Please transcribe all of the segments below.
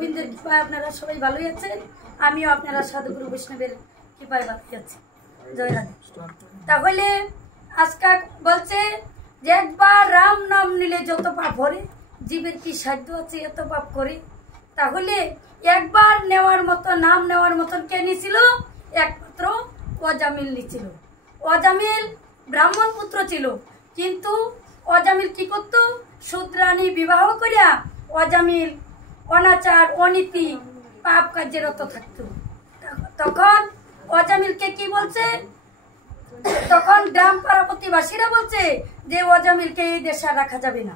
গোবিন্দের কৃপায় আপনারা সবাই ভালোই আছেন, আমিও আপনারা সাধুগুরু বৈষ্ণবের কৃপায় ভালোই আছি। জয় রাধে। তাহলে আজকে বলছে যে একবার রাম নাম নিলে যত পাপ হরে, জীবের কি সাধ্য আছে এত পাপ করে। তাহলে একবার নেওয়ার মতো নাম নেওয়ার মতন কে নিছিল? একমাত্র অজামিল নিছিল। অজামিল ব্রাহ্মণ পুত্র ছিল, কিন্তু অজামিল কি করত? শূদ্রাণী বিবাহ করিয়া অজামিল অনাচার অনীতি পাপ কার্যে রত থাকত। তখন অজামিলকে কি বলছে? তখন গ্রাম পাড়াপতিবাসীরা বলছে যে অজামিলকে এই দেশে রাখা যাবে না,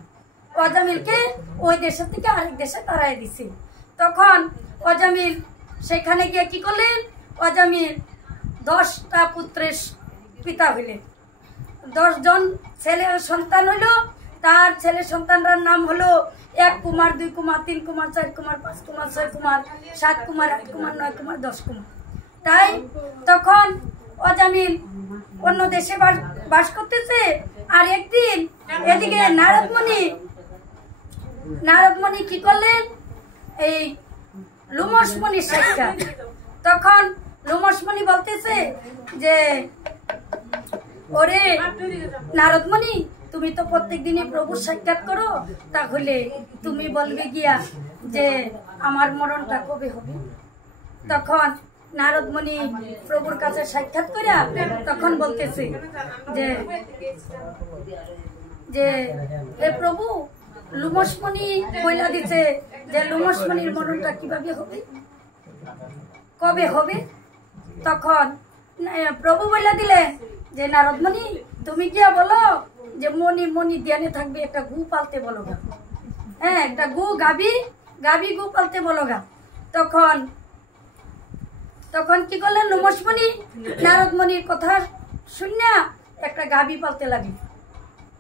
অজামিলকে ওই দেশের থেকে আরেক দেশে তাড়াই দিছে। তখন অজামিল সেখানে গিয়ে কি করলেন? অজামিল 10টা পুত্রের পিতা হইলেন, 10 জন ছেলের সন্তান হইল। তার ছেলে সন্তানরার নাম হলো 1 কুমার, 2 কুমার, 3 কুমার, 4 কুমার, 5 কুমার, 6 কুমার, 7 কুমার, 8 কুমার, 9 কুমার, 10 কুমার। তাই তখন অজামিল অন্য দেশে বাস করতেছে। আর একদিন এদিকে নারদমণি কি করলেন? এই লুমসমণির সাক্ষাৎ। তখন লুমসমণি বলতেছে যে ওরে নারদমণি, তুমি তো প্রত্যেক দিনই প্রভুর সাক্ষাৎ করো, তাহলে তুমি বলবে গিয়া যে আমার মরণটা কবে হবে। তখন নারদমণি প্রভুর কাছে সাক্ষাৎ করিয়া তখন বলতেছে যে যে হে প্রভু, লুমসমণি বইলা দিছে যে লুমসমণির মরণটা কিভাবে হবে, কবে হবে। তখন প্রভু বইলা দিলেন যে নারদমণি, তুমি গিয়া বলো যে মণি ধ্যানে থাকবে, একটা গু পালতে বলো গা। হ্যাঁ, একটা গাভী গু পালতে বলো গা। তখন কি করলেন? লুমসমণি নারদমণির কথা শুনিয়া একটা গাভী পালতে লাগলেন।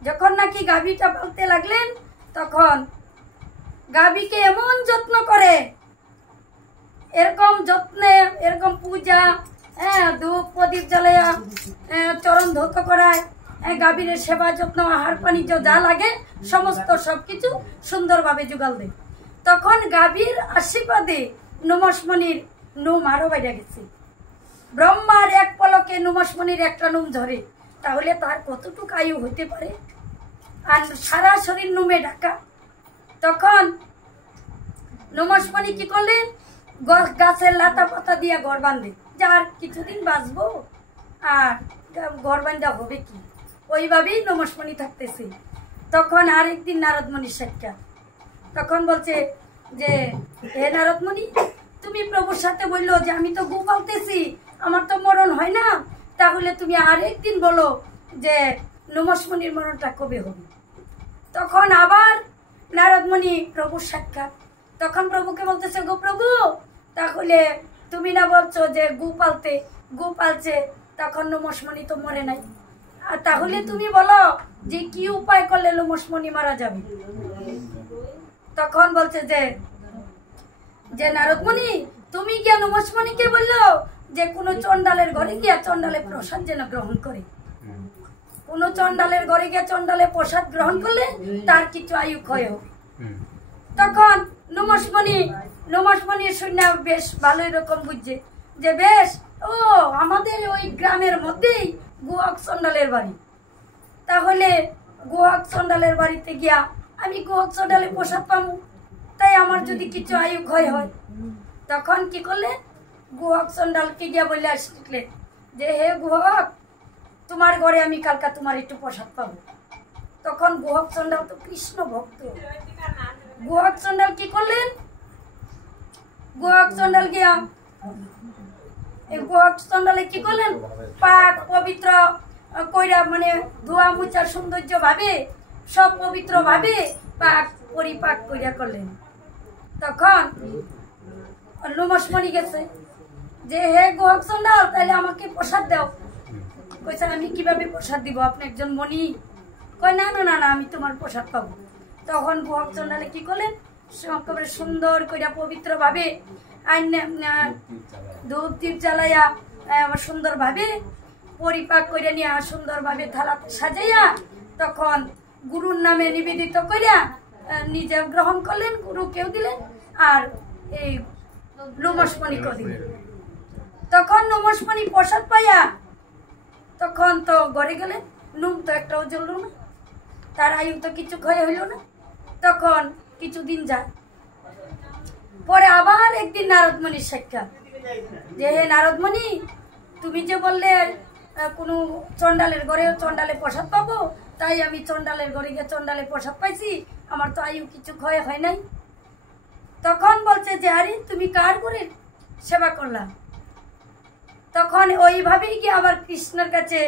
যখন নাকি গাভীটা পালতে লাগলেন, তখন গাভীকে এমন যত্ন করে, এরকম যত্নে, এরকম পূজা, ধূপ প্রদীপ জ্বালাইয়া, চরণ ধৌত করায়, গাভীর সেবা যত্ন, আহার পানি যা লাগে সমস্ত সবকিছু সুন্দরভাবে জোগাল দেয়। তখন গাভীর আশীর্বাদে লুমসমণির নুম আরো বাইরে গেছে। ব্রহ্মার এক পলকে লুমসমণির একটা নুম ধরে, তাহলে তার কতটুকু আয়ু হইতে পারে? আর সারা শরীর নুমে ঢাকা। তখন লুমসমণি কি করলেন? গাছের লাতা পাতা দিয়ে ঘর বাঁধে, যার কিছুদিন বাঁচবো আর ঘর বাঁধা হবে কি, ওইভাবেই লুমসমণি থাকতেছে। তখন আরেকদিন নারদমণির সাক্ষাৎ। তখন বলছে যে হে নারদমণি, তুমি প্রভুর সাথে বললো যে আমি তো গু পালতেছি, আমার তো মরণ হয় না, তাহলে তুমি আরেকদিন বলো যে লুমসমণির মরণটা কবে হবে। তখন আবার নারদমণি প্রভুর সাক্ষাৎ। তখন প্রভুকে বলতেছে, গো প্রভু, তাহলে তুমি না বলছো যে গু পালছে, তখন লুমসমণি তো মরে নাই, আর তাহলে তুমি বলো যে কি উপায় করলে লুমসমণি মারা যাবে। তখন বলছে যে নারদমণি, তুমি গিয়া লুমসমণিকে বললো যে কোনো চন্ডালের ঘরে গিয়া চন্ডালে প্রসাদ যেন গ্রহণ করে, কোনো চন্ডালের ঘরে গিয়া চন্ডালে প্রসাদ গ্রহণ করলে তার কিছু আয়ু ক্ষয় হবে। তখন লুমসমণি শুনে বেশ ভালোই রকম বুঝছে যে বেশ, ও আমাদের ওই গ্রামের মধ্যেই গুহক চন্ডালের বাড়ি, তাহলে গুহক চন্ডালের বাড়িতে গিয়া আমি গুহক চন্ডালে প্রসাদ পাবো, তাই আমার যদি কিছু আয়ু ক্ষয় হয়। তখন কি করলে? গুহক চন্ডালকে গিয়া বলে আসলেন যে হে গুহক, তোমার ঘরে আমি কালকা তোমার একটু প্রসাদ পাবো। তখন গুহক চন্ডাল তো কৃষ্ণ ভক্ত, গুহক চন্ডাল কি করলেন? গুহক চন্ডাল গিয়া গুহক চন্ডালে কি করলেন? পাক পবিত্র কইরা, মানে ধোয়া মুচা সৌন্দর্য ভাবে, সব পবিত্র ভাবে পাক পরিপাক কইরা করলেন। তখন লুমসমণি গেছে যে হে গুহক চন্ডাল, তাহলে আমাকে প্রসাদ দাও। কইছে আমি কিভাবে প্রসাদ দিব, আপনি একজন মণি। কয় না না না না, আমি তোমার প্রসাদ পাবো। তখন গুহক চন্ডালে কি করলেন? একেবারে সুন্দর কইরা পবিত্র ভাবে ধূপ দীপ জ্বালাইয়া সুন্দর ভাবে পরিপাক করে নিয়ে সুন্দর ভাবে থালাতে সাজাইয়া তখন গুরুর নামে নিবেদিত করিয়া নিজে গ্রহণ করলেন, গুরুকেও দিলেন আর এই নমস্মণি কদিন। তখন নমস্মণি প্রসাদ পাইয়া তখন তো ঘরে গেলে, নুন তো একটাও জ্বলল না, তার আয়ু তো কিছু ক্ষয় হইল না। তখন কিছুদিন যায়, পরে আবার একদিন নারদমণির সাক্ষাৎ, যে হে নারদমণি, তুমি যে বললে কোনো চণ্ডালের ঘরে চণ্ডালে প্রসাদ পাবো, তাই আমি চণ্ডালের ঘরে গিয়ে চণ্ডালে প্রসাদ পাইছি, আমার তো আয়ু কিছু ক্ষয় হয় নাই। তখন বলছে যে আরে তুমি কার করে সেবা করলাম? তখন ওইভাবেই গিয়ে আবার কৃষ্ণের কাছে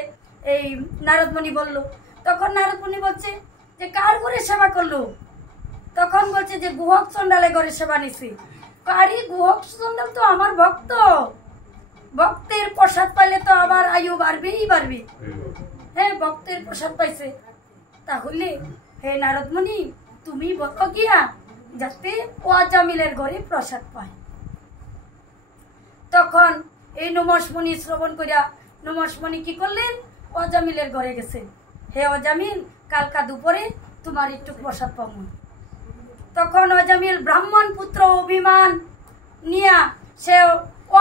এই নারদমণি বলল। তখন নারদমণি বলছে যে কার করে সেবা করলো? তখন বলছে যে গুহক চণ্ডালে ঘরে সেবা নিছি। আরে গুহক চণ্ডাল তো আমার ভক্ত, ভক্তের প্রসাদ পাইলে তো আবার আয়ু বাড়বেই বাড়বে। হ্যাঁ, ভক্তের প্রসাদ পাইছে, তাহলে হে নারদমণি তুমি বলো গিয়া যাতে ওয়াজামিলের ঘরে প্রসাদ পায়। তখন এই নমস্মণি শ্রবণ করিয়া নমস্মণি কি করলেন? ওয়াজামিলের ঘরে গেছে। হে অজামিল, কালকা দুপুরে তোমার একটু প্রসাদ পাবো। তখন অজামিল ব্রাহ্মণ পুত্র অভিমান নিয়া সে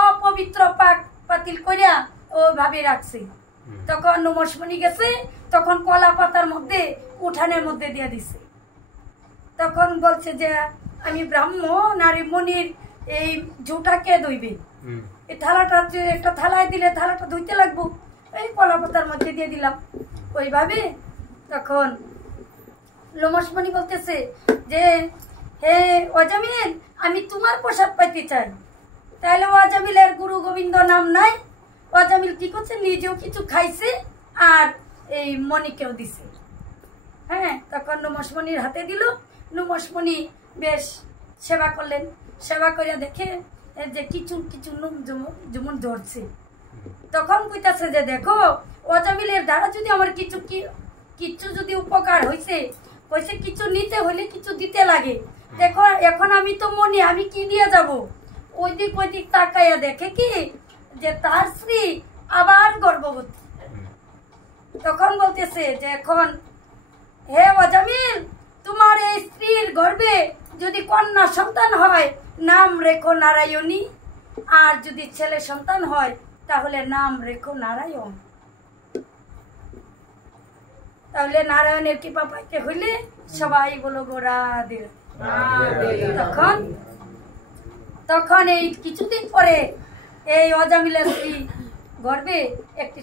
অপবিত্র পাক পাতিল করিয়া ওভাবে রাখছে। তখন নমস্মণি গেছে, তখন কলা পাতার মধ্যে উঠানের মধ্যে দিয়ে দিছে। তখন বলছে যে আমি ব্রাহ্মণ আর মনির এই জুটাকে ধুইবে, এই থালাটা একটা থালায় দিলে থালাটা ধুইতে লাগবো, এই কলা পাতার মধ্যে দিয়ে দিলাম ওইভাবে। তখন নমস্মণি বলতেছে যে হে অজামিল, আমি তোমার প্রসাদ পাইতে চাই। তাইলে অজামিলের গুরু গোবিন্দ নাম নাই, অজামিল কি করছে? নিজেও কিছু খাইছে আর এই মণিকেও দিছে। হ্যাঁ, তখন নমস্মণির হাতে দিল। নমস্মণি বেশ সেবা করলেন। সেবা করিয়া দেখে যে কিছু কিছু নুন যেমন ধরছে। তখন কইতাছে যে দেখো, অজামিলের দ্বারা যদি আমার কিছু যদি উপকার হয়েছে, কইছে কিছু নিতে হইলে কিছু দিতে লাগে। দেখো এখন আমি তো মনি, আমি কি দিয়ে যাব? ওইদিক তাকাইয়া দেখে কি যে তার স্ত্রী আবার গর্ভবতী। তখন বলতেছে যে এখন হে অজামিল, তোমার এই স্ত্রীর গর্ভে যদি কন্যা সন্তান হয় নাম রেখো নারায়ণী, আর যদি ছেলে সন্তান হয় তাহলে নাম রেখো নারায়ণ। তাহলে নারায়ণের কৃপা পাইতে হইলে সবাই বলো গো রাধে। তখন এই কিছুদিন পরে এই অজামিলের স্ত্রী গর্ভে একটি